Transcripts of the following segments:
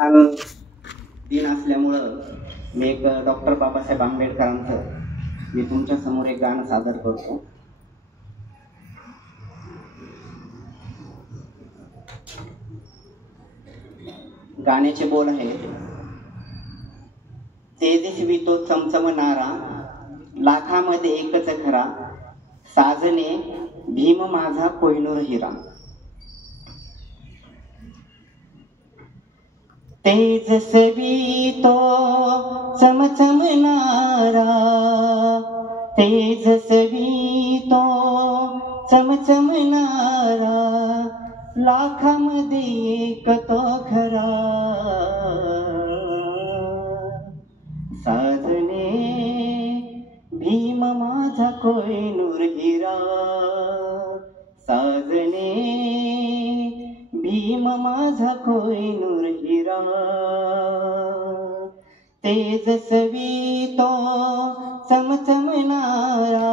दिन असल्यामुळं मी एक डॉक्टर बाबासाहेब आंबेडकरांचं मी तुमच्या समोर एक गाणं सादर करतो. गाण्याचे बोल आहेत. तेजस्वी तो चमचमणारा, लाखामध्ये एकच खरा, साजने भीम माझा कोहिनूर हिरा. तेजस्वी तो चमचमणारा, तेजस्वी तो चमचमणारा, लाखामध्ये एक तो खरा, साजने भीम माझा कोहिनूर हिरा, साजने भीम माझा कोहिनूर हिरा. तेजस्वी तो चमचमणारा,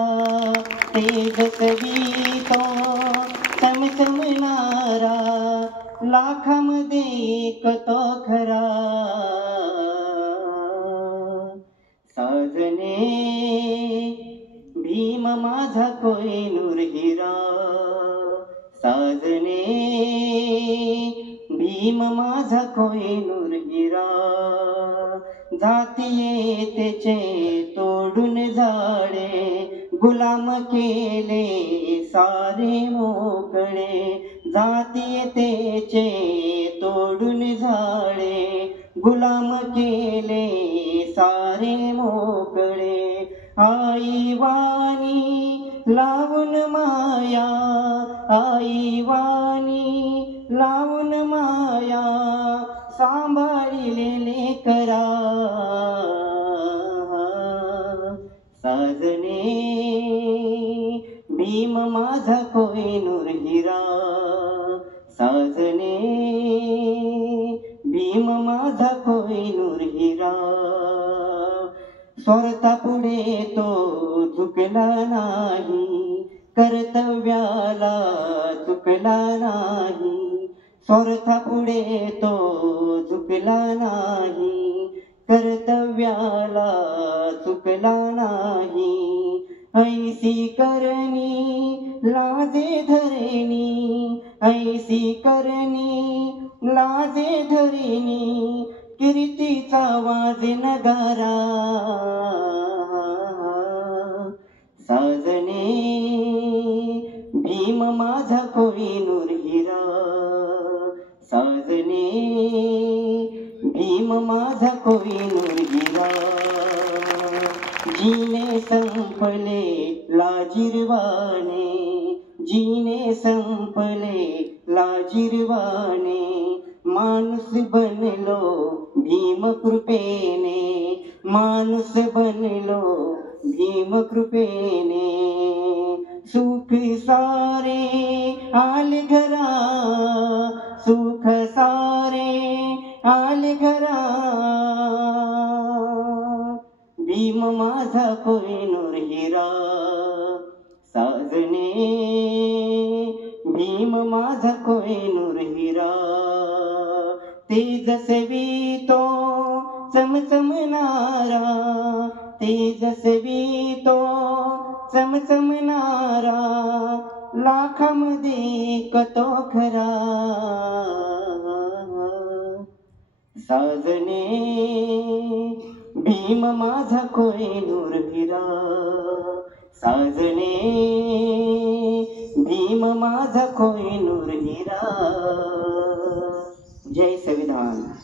तेजस्वी तो चमचमणारा, लाखामध्ये एक तो खरा, साजने भीम माझा कोहिनूर हिरा, साजने भीम माझा कोहिनूर हिरा. जातीये त्याचे तोडून झाडे, गुलाम केले सारे मोकळे. जातीये त्याचे तोडून झाडे, गुलाम केले सारे मोकळे. आई वाणी लावून माया, आई वाणी लावून माया, सांभाळिलेले करा, साजने भीम माझा कोहिनूर हिरा, साजने भीम माझा कोहिनूर हिरा. स्वार्थापुढे तो झुकला नाही, कर्तव्याला चुकला नाही. स्वार्थापुढे तो झुकला नाही, कर्तव्याला चुकला नाही. ऐसी करणी लाजे धरणी, ऐसी करणी लाजे धरणी, कीर्तीचा वाजे नगारा, साजने भीम माझा कोहिनूर हिरा, साजने भीम माझा कोहिनूर हिरा. जीने संपले लाजिरवाने, जीने संपले लाजिरवाने, माणूस बनलो भीम कृपेने, माणूस बनलो भीम कृपेने. सुख सारे आले घरा, सुख सारे आले घरा, भीम माझा कोहिनूर हिरा, साजने भीम माझा कोहिनूर हिरा. तेजस्वी तो चमचमणारा, तेजस्वी तो चमचमणारा, लाखामध्ये एक तो खरा, साजने भीम माझा कोहिनूर हिरा, साजने भीम माझा कोहिनूर हिरा. जय संविधान.